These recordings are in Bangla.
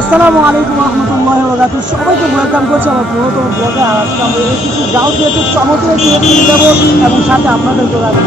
আসসালামু আলাইকুম রহমতুল্লাহ বরকাতুহ। সবাইকে ওয়েলকাম করছি আমার পুরোতম ব্লগে। আজকে আমরা এসেছি গাঁও থেকে চমৎকার দিয়ে যাব এবং সাথে আপনাদেরকে রাখব।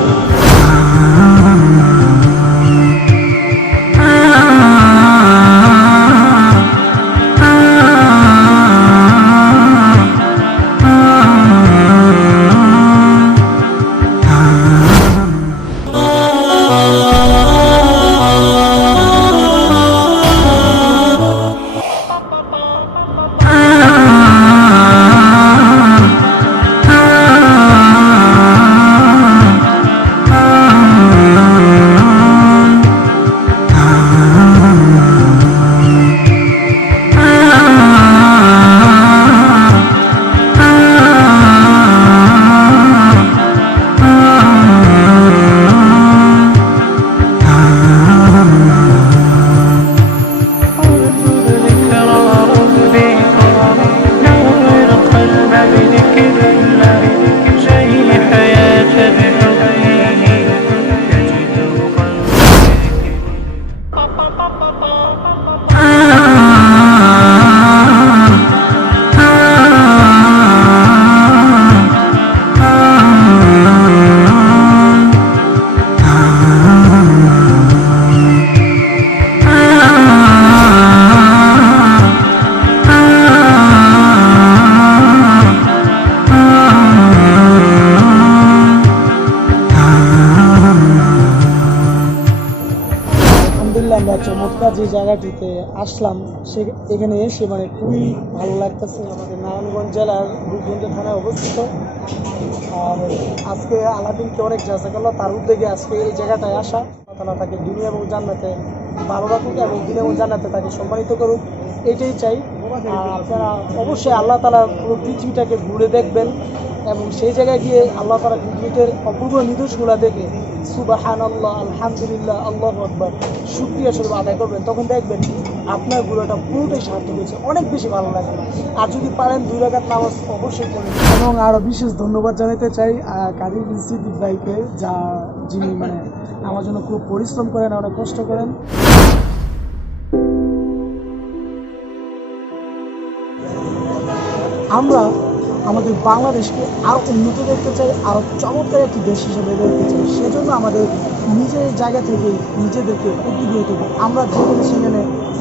চমৎকার যে জায়গাটিতে আসলাম, সে এখানে এসে মানে খুবই ভালো লাগতেছে আমাদের নারায়ণগঞ্জ জেলার রূপগঞ্জ থানায় অবস্থিত। আর আজকে আলাদিনকে অনেক যাচা করল, তার উদ্যোগে আজকে এই জায়গাটায় আসা। তালা তাকে দুনিয়া এবং জান্নাতে ভালো রাখুক এবং দুনিয়া এবং জান্নাতে তাকে সম্মানিত করুক, এটাই চাই। আর আপনারা অবশ্যই আল্লাহ তালা পুরো পৃথিবীটাকে ঘুরে দেখবেন। এবং সেই জায়গায় গিয়ে আল্লাহ তারা পৃথিবীতে অপূর্ব নিদর্শনগুলো দেখে সুবাহান আল্লাহ আলহামদুলিল্লাহ, আল্লাহ আকবর, শুক্রিয়া স্বরূপ আদায় করবেন। তখন দেখবেন আপনার ঘুরাটা পুরোটাই সার্থক হয়েছে, অনেক বেশি ভালো লাগে। আর যদি পারেন দুই রাকাত নামাজ অবশ্যই পড়েন এবং আরও বিশেষ ধন্যবাদ জানাতে চাই কাদির সিদ্দিক ভাইকে, যা যিনি মানে আমার জন্য খুব পরিশ্রম করেন, অনেক কষ্ট করেন। আমরা আমাদের বাংলাদেশকে আরও উন্নত করতে চাই আরও চমৎকার একটি দেশ হিসেবে দেখতে চাই। সেজন্য আমাদের নিজের জায়গা থেকে নিজেদেরকে হবে আমরা যেখানে সেখানে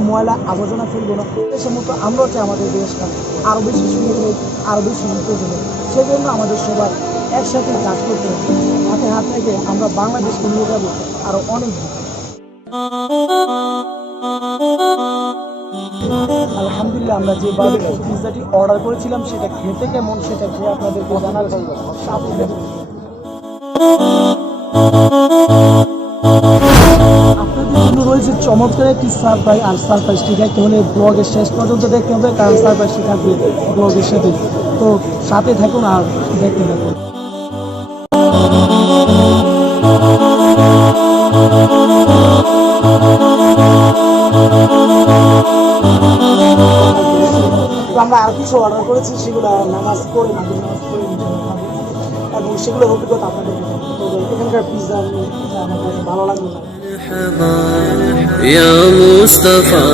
ময়লা আবর্জনা ফেলব না, দেশের মতো আমরাও চাই আমাদের দেশটা আরও বেশি সুন্দর হোক আরও বেশি উন্নত হোক। সেজন্য আমাদের সবার একসাথে কাজ করতে হবে। হাতে হাত রেখে আমরা বাংলাদেশকে নিয়ে যাব আরও অনেক। আলহামদুলিল্লাহ আমরা যেভাবে পিৎজাটি অর্ডার করেছিলাম, সেটা খেতে কেমন সেটা খেয়ে আপনাদেরকে রয়েছে চমৎকার একটি সারপ্রাইজ আর সারপ্রাইজটি দেখতে হলে ব্লগের শেষ পর্যন্ত দেখতে হবে, কারণ সারপ্রাইজটি থাকবে ব্লগের সাথে। তো সাথে থাকুন আর দেখতে থাকুন। তো আমরা আর কিছু অর্ডার করেছি সেগুলো নামাজ পড়ে না নামাজ পড়ে ইনশাআল্লাহ খাবো। এবং সেগুলো অভিজ্ঞতা আপনাদের তো এখানকার পিৎজা আমার কাছে ভালো লাগলো না يا مصطفى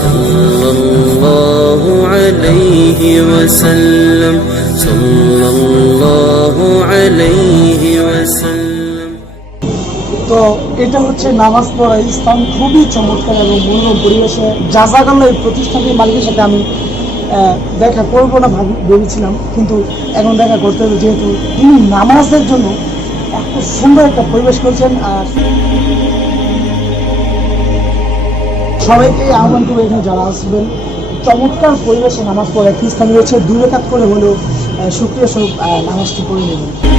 صلى الله عليه وسلم صلى الله عليه وسلم তো এটা হচ্ছে নামাজ পড়া স্থান খুবই চমৎকার এবং মনোরম পরিবেশে। জাজাগাল্লা এই প্রতিষ্ঠানটির মালিকের সাথে আমি দেখা করব না ভাবি- ভেবেছিলাম, কিন্তু এখন দেখা করতে হবে যেহেতু তিনি নামাজের জন্য এত সুন্দর একটা পরিবেশ করছেন আর সবাইকে আহ্বান করব এখানে যারা আসবেন। চমৎকার পরিবেশে নামাজ পড়ে একটি স্থান রয়েছে। দুই রেখাত করে হলেও সুক্রিয়া স্বরূপ নামাজটি পড়ে নেবেন।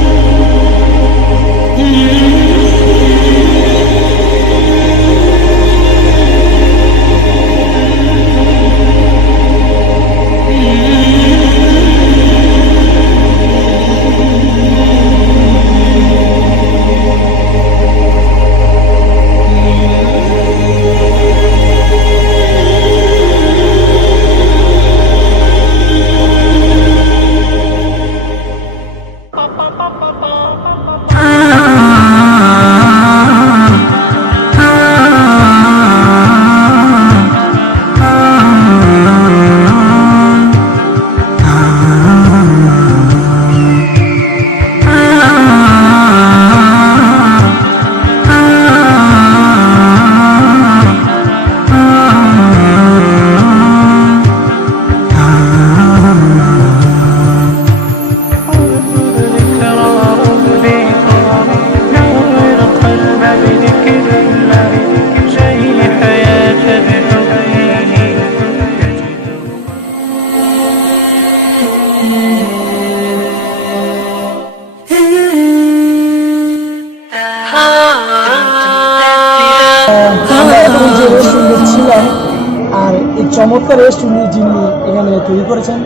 আর এই চমৎকার রেস্টুরেন্ট যিনি এখানে তৈরি করেছেন,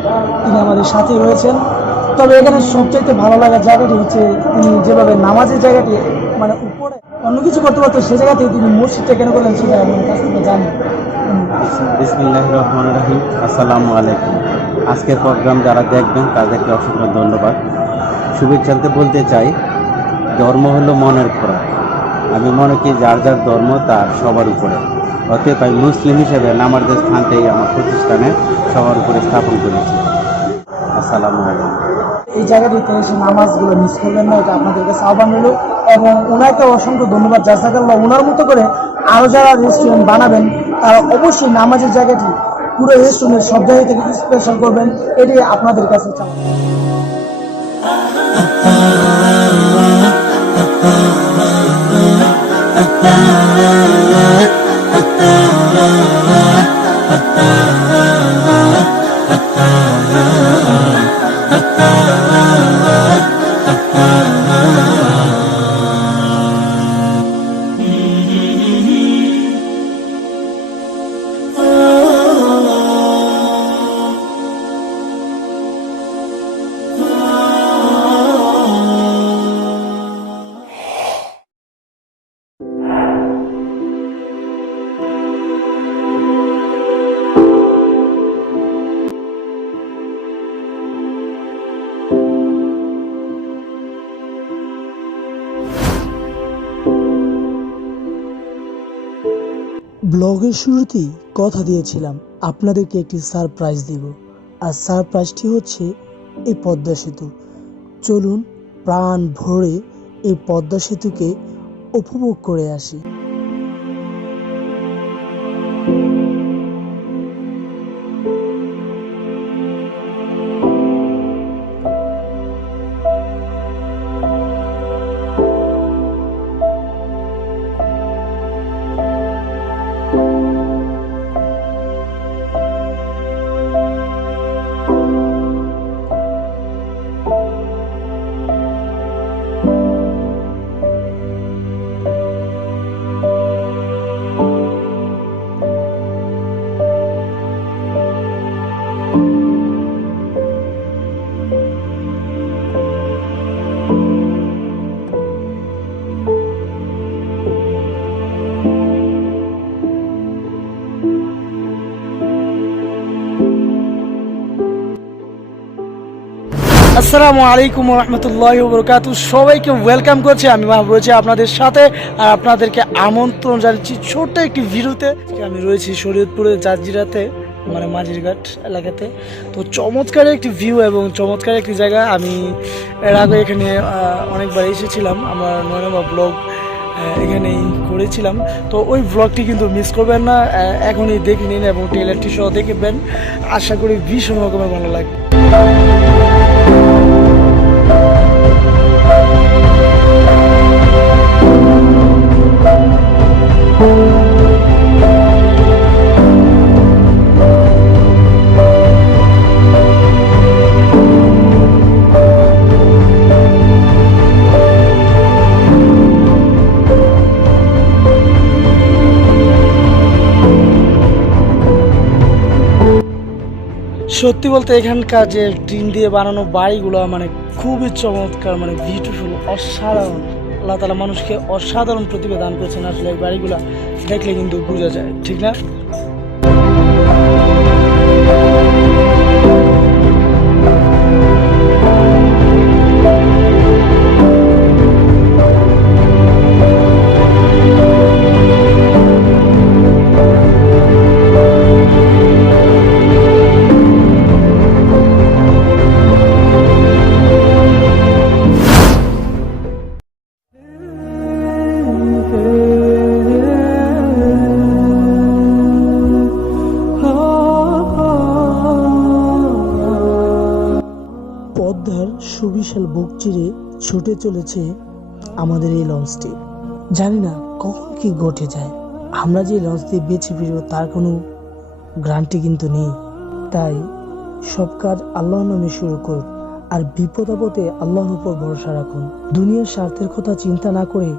তিনি আমাদের সাথে রয়েছেন। তবে এখানে সবচাইতে ভালো লাগার জায়গাটি হচ্ছে তিনি যেভাবে নামাজের জায়গাটি মানে উপরে অন্য কিছু করতে পারতো, সে জায়গাতে তিনি মসজিদটা কেন করলেন সেটা আমার কাছ থেকে জানি। বিসমিল্লাহ রহমান রাহিম। আসসালামু আলাইকুম। আজকের প্রোগ্রাম যারা দেখবেন, তাদেরকে অসংখ্য ধন্যবাদ। শুভেচ্ছাতে বলতে চাই, ধর্ম হলো মনের খোরাক। আমি মনে করি যার যার ধর্ম তার সবার উপরে। অতএব আমি মুসলিম হিসেবে নামাজের স্থানটাই আমার প্রতিষ্ঠানে সবার উপরে স্থাপন করেছি। আসসালামু আলাইকুম। এই জায়গাটিতে এসে নামাজগুলো মিস করবেন না এটা আপনাদের কাছে আহ্বান রইল এবং ওনাকে অসংখ্য ধন্যবাদ জাজাকাল্লাহ। ওনার মতো করে আরও যারা রেস্টুরেন্ট বানাবেন তারা অবশ্যই নামাজের জায়গাটি পুরো রেস্টুরেন্টের সব জায়গা থেকে স্পেশাল করবেন এটি আপনাদের কাছে love. ব্লগের শুরুতেই কথা দিয়েছিলাম, আপনাদেরকে একটি সারপ্রাইজ দিব। আর সারপ্রাইজটি হচ্ছে এই পদ্মা সেতু। চলুন প্রাণ ভরে এই পদ্মা সেতুকে উপভোগ করে আসি। আসসালামু আলাইকুম রহমতুল্লাহ বরকাতু সবাইকে ওয়েলকাম করছি। আমি মাহবুব রয়েছি আপনাদের সাথে আর আপনাদেরকে আমন্ত্রণ জানাচ্ছি ছোট্ট একটি ভিডিওতে। আমি রয়েছি শরীয়তপুরের জাজিরাতে মানে মাঝিরঘাট এলাকাতে। তো চমৎকার একটি ভিউ এবং চমৎকার একটি জায়গা। আমি এর আগে এখানে অনেকবার এসেছিলাম। আমার নয় নম্বর ব্লগ এখানেই করেছিলাম। তো ওই ব্লগটি কিন্তু মিস করবেন না। এখনই দেখে নিন এবং টেলারটি সহ দেখবেন আশা করি ভীষণ রকমের ভালো লাগবে। সত্যি বলতে এখানকার যে টিন দিয়ে বানানো বাড়িগুলো মানে খুবই চমৎকার মানে বিউটিফুল অসাধারণ। আল্লাহ তালা মানুষকে অসাধারণ প্রতিভা দান করেছেন আসলে বাড়িগুলো। দেখলে কিন্তু বোঝা যায়, ঠিক না? ছুটে চলেছে আমাদের এই লঞ্চটি জানি না কখন কি ঘটে যায়। আমরা যে লঞ্চ দিয়ে বেঁচে ফিরব তার কোনো গ্রান্টি কিন্তু নেই। তাই সব কাজ আল্লাহ নামে শুরু করুন আর বিপদ আপদে আল্লাহর উপর ভরসা রাখুন। দুনিয়ার স্বার্থের কথা চিন্তা না করে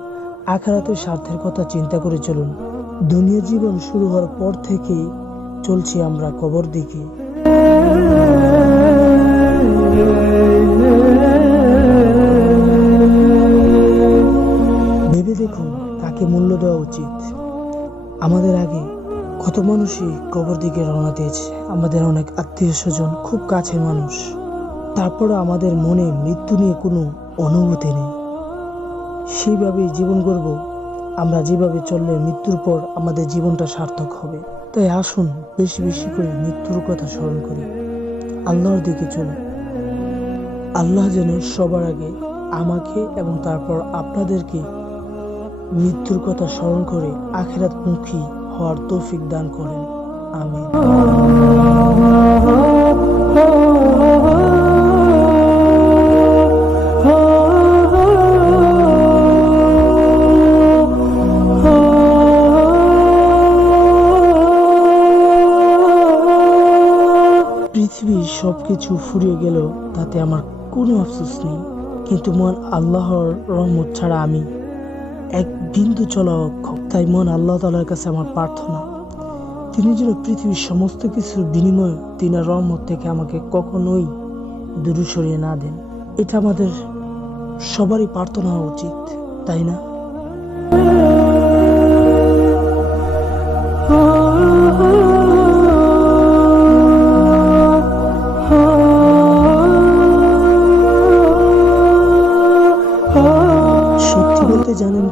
আখারাতের স্বার্থের কথা চিন্তা করে চলুন। দুনিয়ার জীবন শুরু হওয়ার পর থেকেই চলছি আমরা কবর দিকে। আমাদের আগে কত মানুষই কবর দিকে রওনা দিয়েছে। আমাদের অনেক আত্মীয় স্বজন খুব কাছের মানুষ। তারপরও আমাদের মনে মৃত্যু নিয়ে কোনো অনুভূতি নেই। সেইভাবেই জীবন করব আমরা যেভাবে চললে মৃত্যুর পর আমাদের জীবনটা সার্থক হবে। তাই আসুন বেশি বেশি করে মৃত্যুর কথা স্মরণ করি। আল্লাহর দিকে চলুন। আল্লাহ যেন সবার আগে আমাকে এবং তারপর আপনাদেরকে মৃত্যুর কথা স্মরণ করে আখেরাত মুখী হওয়ার তৌফিক দান করেন। আমিন। পৃথিবীর সবকিছু ফুরিয়ে গেল, তাতে আমার কোনো আফসোস নেই। কিন্তু মন আল্লাহর রহমত ছাড়া আমি এক বিন্দু চলা অক্ষম। তাই মন আল্লাহ তালার কাছে আমার প্রার্থনা। তিনি যেন পৃথিবীর সমস্ত কিছুর বিনিময়ে তিনি রহমত থেকে আমাকে কখনোই দূরে সরিয়ে না দেন। এটা আমাদের সবারই প্রার্থনা উচিত, তাই না?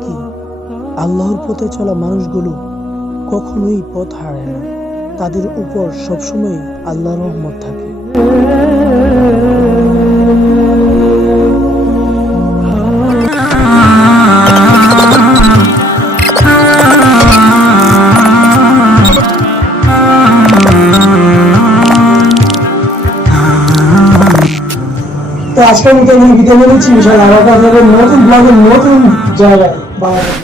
কি? আল্লাহর পথে চলা মানুষগুলো কখনোই পথ হারায় না। তাদের উপর সবসময় আল্লাহর রহমত থাকে। তো আজকের মতো আমি বিদায় বলেছি বিশাল আবার নতুন ব্লগের নতুন জায়গায়। Bye.